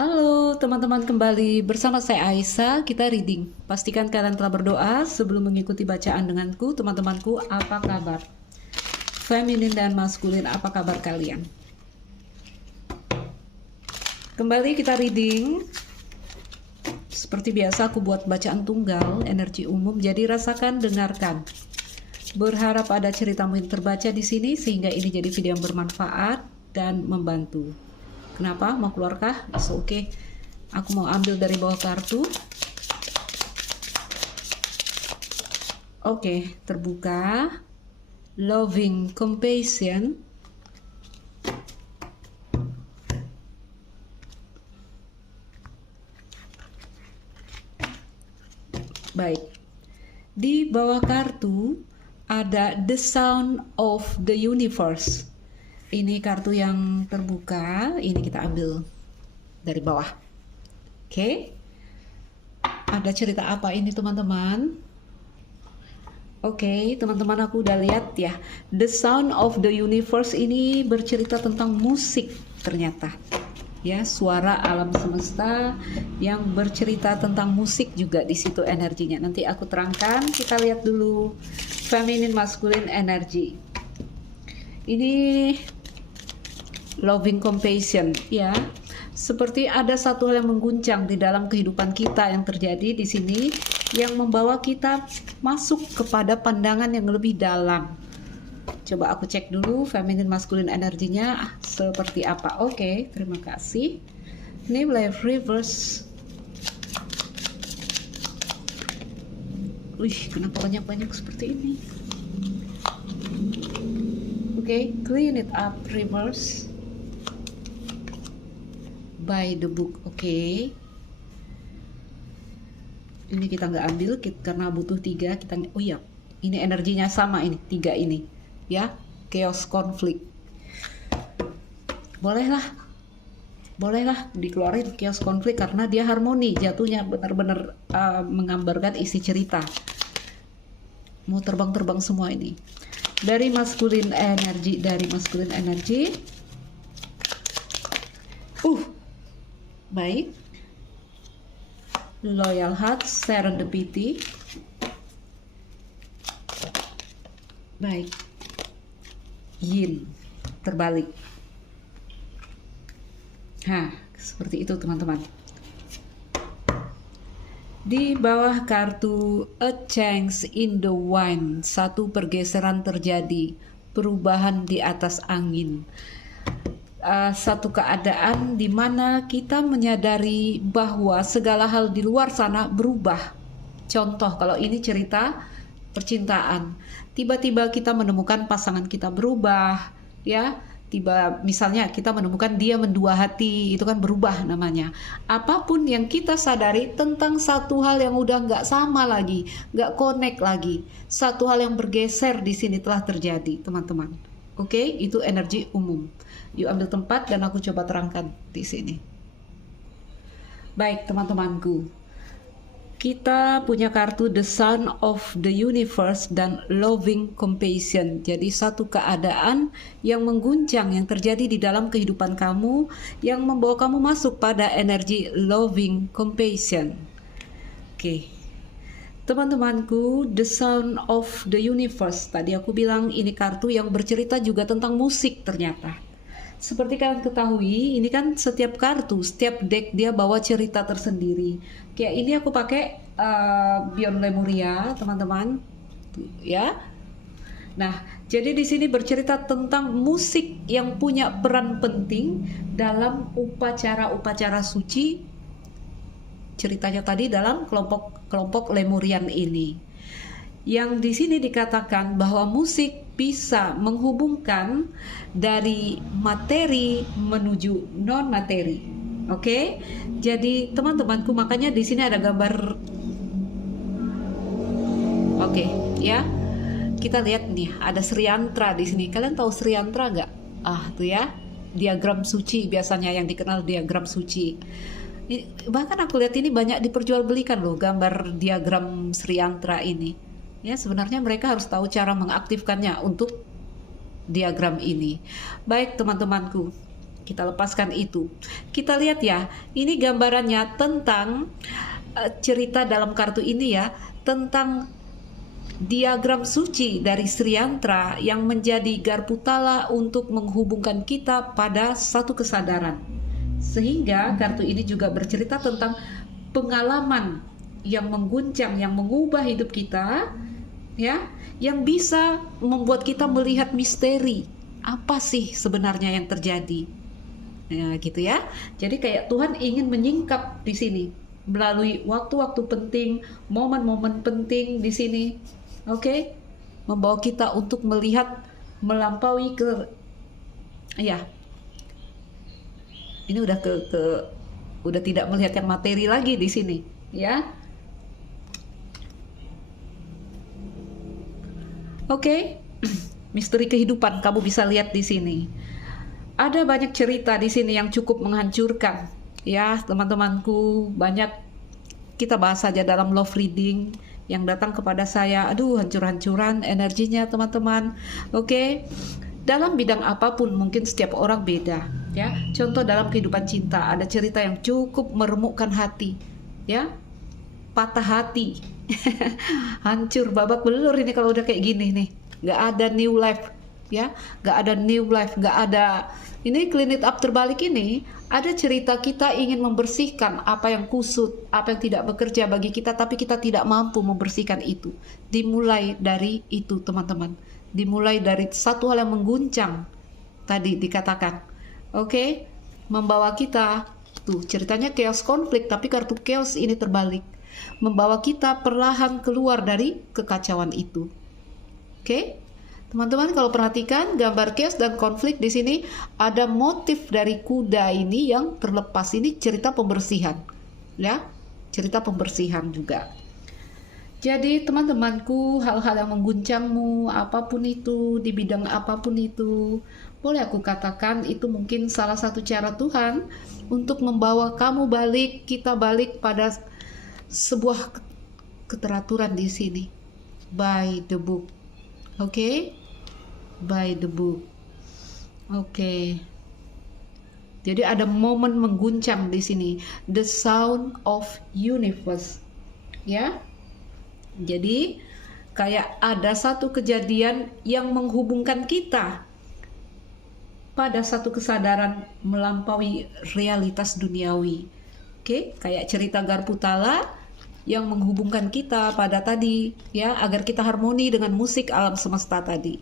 Halo teman-teman, kembali bersama saya Aisyah. Kita reading. Pastikan kalian telah berdoa sebelum mengikuti bacaan denganku. Teman-temanku, apa kabar? Feminin dan maskulin, apa kabar kalian? Kembali kita reading. Seperti biasa aku buat bacaan tunggal, energi umum, jadi rasakan, dengarkan. Berharap ada ceritamu yang terbaca di sini sehingga ini jadi video yang bermanfaat dan membantu. Kenapa? Mau keluarkah? Oke. Aku mau ambil dari bawah kartu. Oke, terbuka. Loving compassion. Baik. Di bawah kartu ada The Sound of the Universe. Ini kartu yang terbuka, ini kita ambil dari bawah. Oke. Ada cerita apa ini teman-teman? Oke, teman-teman, aku udah lihat ya. The Sound of the Universe ini bercerita tentang musik ternyata. Ya, suara alam semesta yang bercerita tentang musik juga di situ energinya. Nanti aku terangkan, kita lihat dulu feminin maskulin energi. Ini loving compassion, ya. Seperti ada satu hal yang mengguncang di dalam kehidupan kita yang terjadi di sini yang membawa kita masuk kepada pandangan yang lebih dalam. Coba aku cek dulu feminin maskulin energinya seperti apa. Oke, terima kasih. Ini life reverse. Wih, kenapa banyak-banyak seperti ini? Oke, clean it up reverse. By the book. Oke. Ini kita nggak ambil karena butuh 3. Oh iya, ini energinya sama, ini 3 ini, ya. Chaos konflik. Bolehlah dikeluarin chaos konflik karena dia harmoni, jatuhnya benar-benar menggambarkan isi cerita. Mau terbang-terbang semua ini. Dari maskulin energi. Baik. Loyal heart, serendipity. Baik. Yin, terbalik. Seperti itu teman-teman. Di bawah kartu A Change in the Wind, satu pergeseran terjadi, perubahan di atas angin. Satu keadaan di mana kita menyadari bahwa segala hal di luar sana berubah. Contoh, kalau ini cerita percintaan, tiba-tiba kita menemukan pasangan kita berubah, ya. Misalnya kita menemukan dia mendua hati, itu kan berubah namanya. Apapun yang kita sadari tentang satu hal yang udah nggak sama lagi, nggak connect lagi, satu hal yang bergeser di sini telah terjadi, teman-teman. Oke, itu energi umum. Yuk ambil tempat dan aku coba terangkan di sini. Baik teman-temanku, kita punya kartu The Sound of the Universe dan Loving Compassion. Jadi satu keadaan yang mengguncang yang terjadi di dalam kehidupan kamu yang membawa kamu masuk pada energi Loving Compassion. Oke. Teman-temanku, The Sound of the Universe. Tadi aku bilang ini kartu yang bercerita juga tentang musik ternyata. Seperti kalian ketahui, ini kan setiap kartu, setiap deck dia bawa cerita tersendiri. Kayak ini aku pakai Beyond Lemuria, teman-teman. Ya. Nah, jadi di sini bercerita tentang musik yang punya peran penting dalam upacara-upacara suci. Ceritanya tadi dalam kelompok Lemurian ini. Yang di sini dikatakan bahwa musik bisa menghubungkan dari materi menuju non materi. Oke? Jadi teman-temanku, makanya di sini ada gambar. Oke, ya. Kita lihat nih, ada Sri Yantra di sini. Kalian tahu Sri Yantra nggak? Tuh ya. Diagram suci biasanya yang dikenal diagram suci. Bahkan aku lihat ini banyak diperjualbelikan loh gambar diagram Sri Yantra ini. Ya, sebenarnya mereka harus tahu cara mengaktifkannya untuk diagram ini. Baik teman-temanku, Kita lepaskan itu. Kita lihat ya, ini gambarannya tentang cerita dalam kartu ini ya, tentang diagram suci dari Sri Yantra yang menjadi Garputala untuk menghubungkan kita pada satu kesadaran. Sehingga kartu ini juga bercerita tentang pengalaman yang mengguncang, yang mengubah hidup kita, ya, yang bisa membuat kita melihat misteri. Apa sih sebenarnya yang terjadi? Ya, gitu ya. Jadi kayak Tuhan ingin menyingkap di sini melalui waktu-waktu penting, momen-momen penting di sini. Oke? Membawa kita untuk melihat melampaui ke ya. Ini udah udah tidak melihat yang materi lagi di sini, ya. Oke. Misteri kehidupan kamu bisa lihat di sini. Ada banyak cerita di sini yang cukup menghancurkan, ya teman-temanku. Banyak kita bahas saja dalam love reading yang datang kepada saya. Aduh, hancur-hancuran energinya teman-teman. Oke, dalam bidang apapun mungkin setiap orang beda, ya. Contoh dalam kehidupan cinta ada cerita yang cukup meremukkan hati, ya. Patah hati, hancur babak belur ini kalau udah kayak gini nih. Nggak ada new life, ya, nggak ada new life, nggak ada. Ini clean it up terbalik ini ada cerita kita ingin membersihkan apa yang kusut, apa yang tidak bekerja bagi kita, tapi kita tidak mampu membersihkan itu. Dimulai dari itu teman-teman, dimulai dari satu hal yang mengguncang tadi dikatakan, oke, membawa kita tuh ceritanya chaos konflik, tapi kartu chaos ini terbalik, membawa kita perlahan keluar dari kekacauan itu. Oke? Teman-teman kalau perhatikan gambar chaos dan konflik di sini ada motif dari kuda ini yang terlepas. Ini cerita pembersihan, ya, cerita pembersihan juga. Jadi teman-temanku, hal-hal yang mengguncangmu, apapun itu, di bidang apapun itu, boleh aku katakan itu mungkin salah satu cara Tuhan untuk membawa kamu balik, kita balik pada sebuah keteraturan di sini. By the book. Oke? By the book. Oke. Jadi ada momen mengguncang di sini, the sound of universe, ya. Jadi kayak ada satu kejadian yang menghubungkan kita pada satu kesadaran melampaui realitas duniawi. Oke, kayak cerita Garputala yang menghubungkan kita pada tadi, ya, agar kita harmoni dengan musik alam semesta tadi.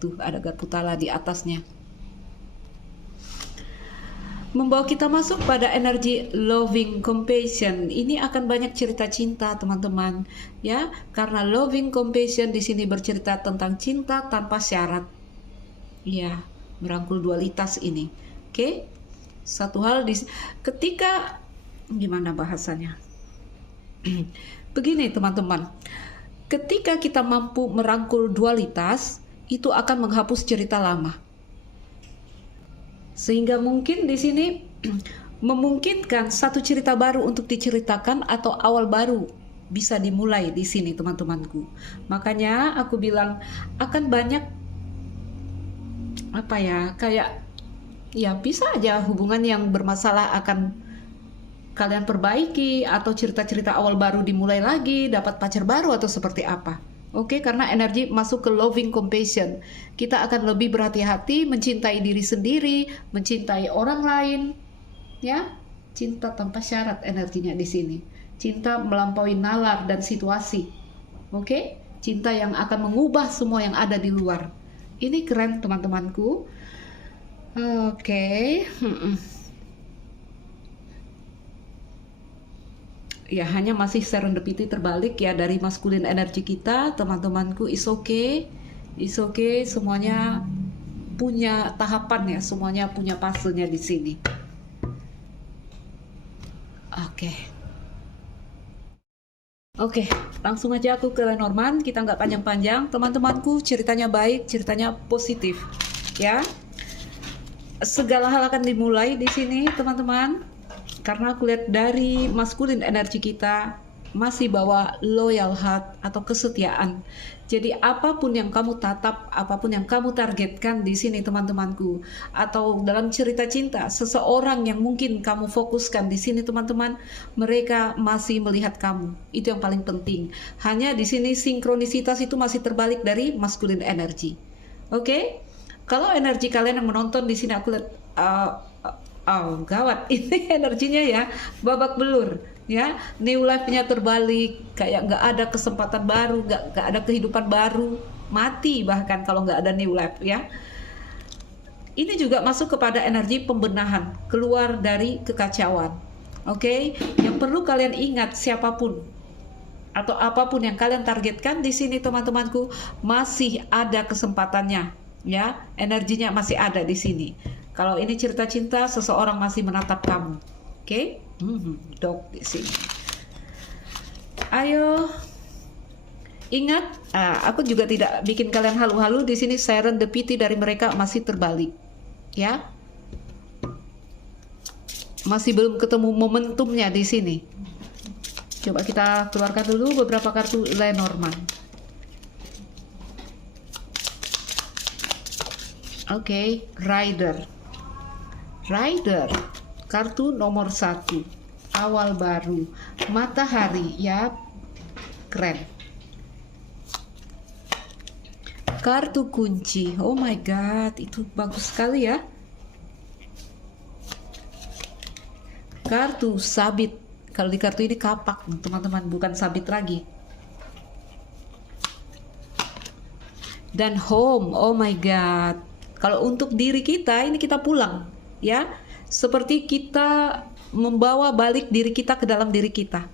Tuh ada Garputala di atasnya. Membawa kita masuk pada energi loving compassion. Ini akan banyak cerita cinta, teman-teman, ya, karena loving compassion di sini bercerita tentang cinta tanpa syarat. Ya, merangkul dualitas ini. Oke? Satu hal ketika gimana bahasanya? Begini, teman-teman. Ketika kita mampu merangkul dualitas, itu akan menghapus cerita lama. Sehingga mungkin di sini memungkinkan satu cerita baru untuk diceritakan atau awal baru bisa dimulai di sini, teman-temanku. Makanya aku bilang akan banyak apa ya, kayak ya bisa aja hubungan yang bermasalah akan kalian perbaiki, atau cerita-cerita awal baru dimulai lagi, dapat pacar baru atau seperti apa. Oke, karena energi masuk ke loving compassion. Kita akan lebih berhati-hati, mencintai diri sendiri, mencintai orang lain, ya. Cinta tanpa syarat energinya di sini. Cinta melampaui nalar dan situasi. Oke? Cinta yang akan mengubah semua yang ada di luar. Ini keren, teman-temanku. Oke. Ya, hanya masih serendipity terbalik ya dari maskulin energi kita, teman-temanku. Is okay, semuanya punya tahapan ya, semuanya punya fasenya di sini. Oke, langsung aja aku ke Lenormand. Kita nggak panjang-panjang, teman-temanku. Ceritanya baik, ceritanya positif, ya. Segala hal akan dimulai di sini, teman-teman. Karena aku lihat dari maskulin energi kita, masih bawa loyal heart atau kesetiaan. Jadi apapun yang kamu tatap, apapun yang kamu targetkan di sini teman-temanku, atau dalam cerita cinta, seseorang yang mungkin kamu fokuskan di sini teman-teman, mereka masih melihat kamu. Itu yang paling penting. Hanya di sini sinkronisitas itu masih terbalik dari masculine energy. Oke? Kalau energi kalian yang menonton di sini aku lihat, gawat, ini energinya ya babak belur. Ya, new life-nya terbalik, kayak nggak ada kesempatan baru, nggak ada kehidupan baru, mati bahkan kalau nggak ada new life ya. Ini juga masuk kepada energi pembenahan, keluar dari kekacauan. Oke, yang perlu kalian ingat, siapapun atau apapun yang kalian targetkan di sini teman-temanku, masih ada kesempatannya ya, energinya masih ada di sini. Kalau ini cerita cinta, seseorang masih menatap kamu. Oke? Dok di sini. Ayo, ingat, aku juga tidak bikin kalian halu-halu di sini. Serendipity dari mereka masih terbalik, ya. Masih belum ketemu momentumnya di sini. Coba kita keluarkan dulu beberapa kartu Lenormand. Oke, Rider, kartu nomor 1, awal baru, matahari ya, keren. Kartu kunci, oh my god, itu bagus sekali ya. Kartu sabit, kalau di kartu ini kapak teman-teman, bukan sabit lagi. Dan home, oh my god, kalau untuk diri kita ini kita pulang ya, seperti kita membawa balik diri kita ke dalam diri kita.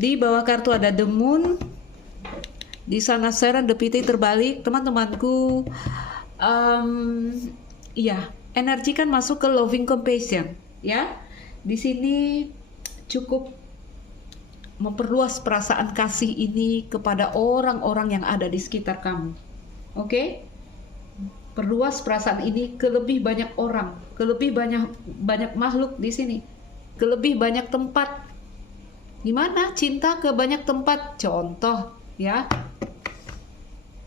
Di bawah kartu ada The Moon. Di sana Serendipity terbalik, teman-temanku. Ya, energi kan masuk ke loving compassion, ya. Di sini cukup memperluas perasaan kasih ini kepada orang-orang yang ada di sekitar kamu. Oke? Perluas perasaan ini ke lebih banyak orang, ke lebih banyak makhluk di sini, ke lebih banyak tempat. Gimana cinta ke banyak tempat? Contoh ya,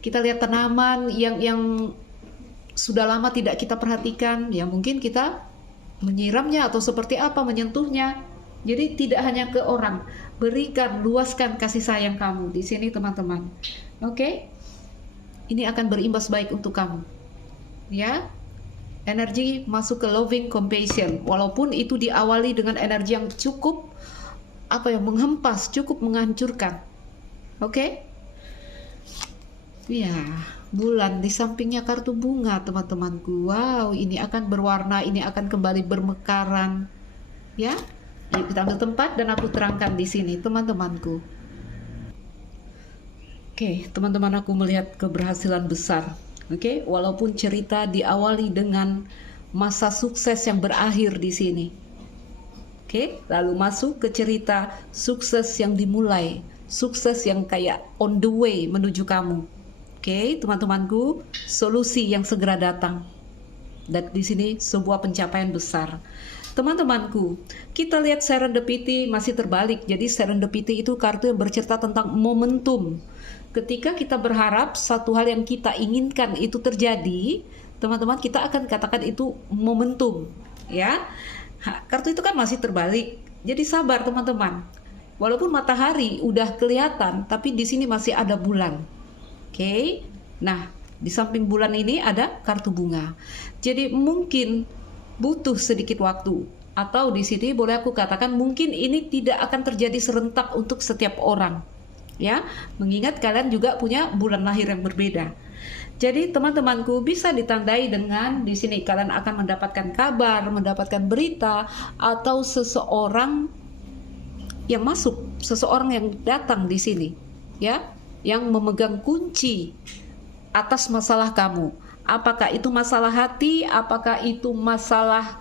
kita lihat tanaman yang sudah lama tidak kita perhatikan, ya mungkin kita menyiramnya atau seperti apa, menyentuhnya. Jadi tidak hanya ke orang, berikan, luaskan kasih sayang kamu di sini teman-teman. Oke? Ini akan berimbas baik untuk kamu. Ya, energi masuk ke loving compassion, walaupun itu diawali dengan energi yang cukup menghempas, cukup menghancurkan. Oke? Ya, bulan di sampingnya kartu bunga teman-temanku. Wow, ini akan berwarna, ini akan kembali bermekaran. Ya, yuk kita ambil tempat dan aku terangkan di sini teman-temanku. Oke, teman-teman, aku melihat keberhasilan besar. Oke, walaupun cerita diawali dengan masa sukses yang berakhir di sini. Oke, lalu masuk ke cerita sukses yang dimulai, sukses yang kayak on the way menuju kamu. Oke, teman-temanku, solusi yang segera datang. Dan di sini sebuah pencapaian besar. Teman-temanku, kita lihat Serendipity masih terbalik. Jadi Serendipity itu kartu yang bercerita tentang momentum. Ketika kita berharap satu hal yang kita inginkan itu terjadi, teman-teman, kita akan katakan itu momentum, ya. Kartu itu kan masih terbalik. Jadi sabar teman-teman. Walaupun matahari udah kelihatan, tapi di sini masih ada bulan. Oke. Nah, di samping bulan ini ada kartu bunga. Jadi mungkin butuh sedikit waktu, atau di sini boleh aku katakan mungkin ini tidak akan terjadi serentak untuk setiap orang. Ya, mengingat kalian juga punya bulan lahir yang berbeda. Jadi teman-temanku, bisa ditandai dengan di sini kalian akan mendapatkan kabar, mendapatkan berita, atau seseorang yang masuk, seseorang yang datang di sini, ya, yang memegang kunci atas masalah kamu. Apakah itu masalah hati, apakah itu masalah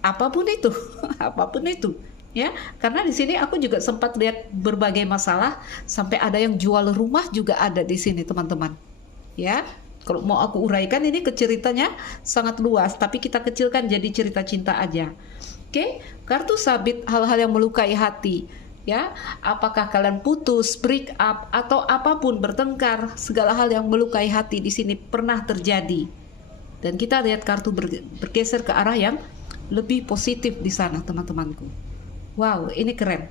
apapun itu, apapun itu. Ya, karena di sini aku juga sempat lihat berbagai masalah, sampai ada yang jual rumah juga ada di sini, teman-teman. Ya, kalau mau aku uraikan ini ke ceritanya sangat luas, tapi kita kecilkan jadi cerita cinta aja. Oke, kartu sabit hal-hal yang melukai hati. Ya, apakah kalian putus, break up, atau apapun bertengkar, segala hal yang melukai hati di sini pernah terjadi. Dan kita lihat kartu bergeser ke arah yang lebih positif di sana, teman-temanku. Wow, ini keren.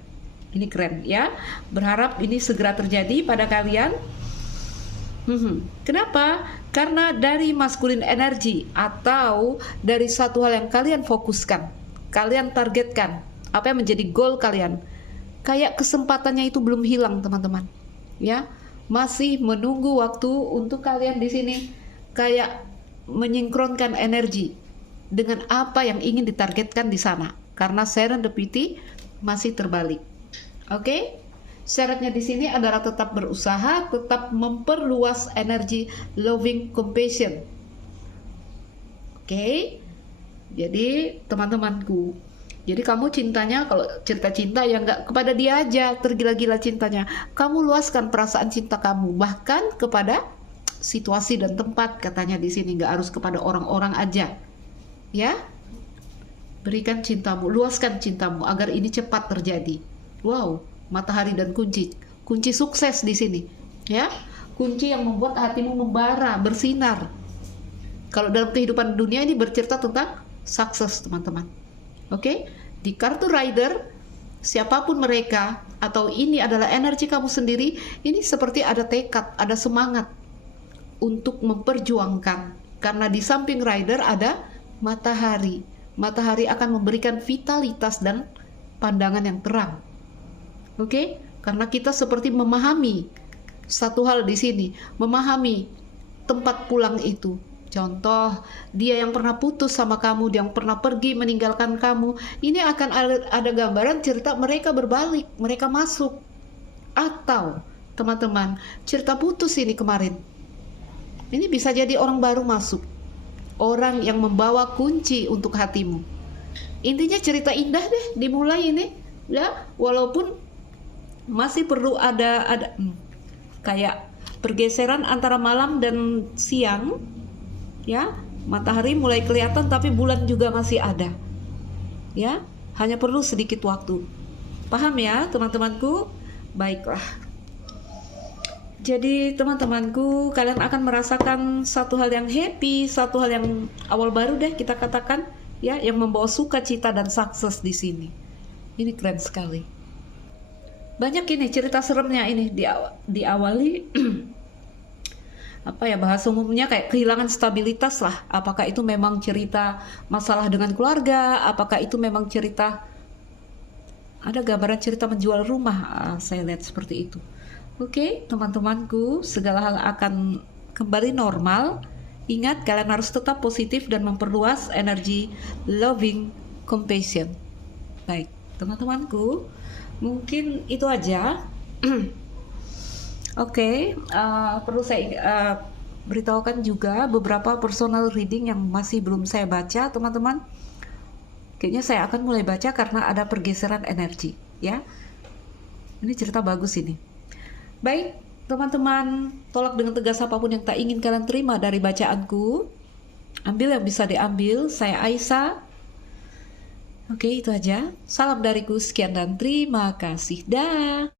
Ini keren ya. Berharap ini segera terjadi pada kalian. Kenapa? Karena dari masculine energy atau dari satu hal yang kalian fokuskan, kalian targetkan, apa yang menjadi goal kalian, kayak kesempatannya itu belum hilang, teman-teman. Ya, masih menunggu waktu untuk kalian di sini kayak menyinkronkan energi dengan apa yang ingin ditargetkan di sana. Karena serendipity masih terbalik. Oke? Syaratnya di sini adalah tetap berusaha, tetap memperluas energi loving compassion. Oke? Jadi teman-temanku, jadi kamu cintanya, kalau cerita cinta ya nggak kepada dia aja tergila-gila cintanya. Kamu luaskan perasaan cinta kamu bahkan kepada situasi dan tempat, katanya di sini, nggak harus kepada orang-orang aja. Ya? Berikan cintamu, luaskan cintamu agar ini cepat terjadi. Wow, matahari dan kunci sukses di sini, ya, kunci yang membuat hatimu membara, bersinar. Kalau dalam kehidupan dunia ini bercerita tentang sukses, teman-teman. Oke, di kartu rider, siapapun mereka, atau ini adalah energi kamu sendiri, ini seperti ada tekad, ada semangat untuk memperjuangkan. Karena di samping rider ada matahari. Matahari akan memberikan vitalitas dan pandangan yang terang. Oke, karena kita seperti memahami satu hal di sini, memahami tempat pulang itu. Contoh, dia yang pernah putus sama kamu, dia yang pernah pergi meninggalkan kamu, ini akan ada gambaran cerita mereka berbalik, mereka masuk. Atau, teman-teman, cerita putus ini kemarin, ini bisa jadi orang baru masuk, orang yang membawa kunci untuk hatimu. Intinya cerita indah deh dimulai ini, ya, walaupun masih perlu ada kayak pergeseran antara malam dan siang, ya, matahari mulai kelihatan tapi bulan juga masih ada, ya, hanya perlu sedikit waktu. Paham ya teman-temanku? Baiklah, jadi teman-temanku, kalian akan merasakan satu hal yang happy, satu hal yang awal baru deh kita katakan, ya, yang membawa sukacita dan sukses di sini. Ini keren sekali. Banyak ini cerita seremnya ini diawali apa ya, bahasa umumnya kayak kehilangan stabilitas lah. Apakah itu memang cerita masalah dengan keluarga, apakah itu memang cerita, ada gambaran cerita menjual rumah, saya lihat seperti itu. Oke, teman-temanku, segala hal akan kembali normal. Ingat, kalian harus tetap positif dan memperluas energi loving compassion. Baik, teman-temanku, mungkin itu aja. Oke, perlu saya beritahukan juga beberapa personal reading yang masih belum saya baca, teman-teman. Kayaknya saya akan mulai baca karena ada pergeseran energi, ya. Ini cerita bagus ini. Baik, teman-teman, tolak dengan tegas apapun yang tak ingin kalian terima dari bacaanku. Ambil yang bisa diambil. Saya Aisyah. Oke, itu aja. Salam dariku, sekian dan terima kasih. Dah.